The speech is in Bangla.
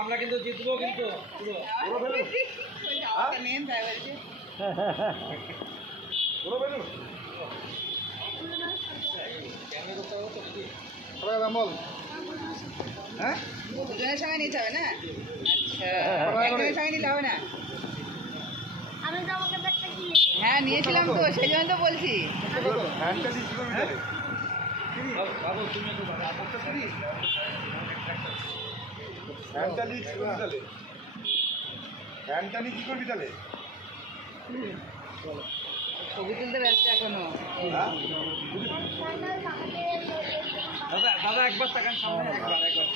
আমরা কিন্তু জিতবো কিন্তু দুজনের সঙ্গে নিতে হবে না? আচ্ছা, একজনের সঙ্গে নিলে হবে না? হ্যাঁ নিয়েছিলাম তো, সেই জন্য তো বলছি। ছবি তুলতে ব্যস্ত এখনো। দাদা একবার তাকান সামনে, একবার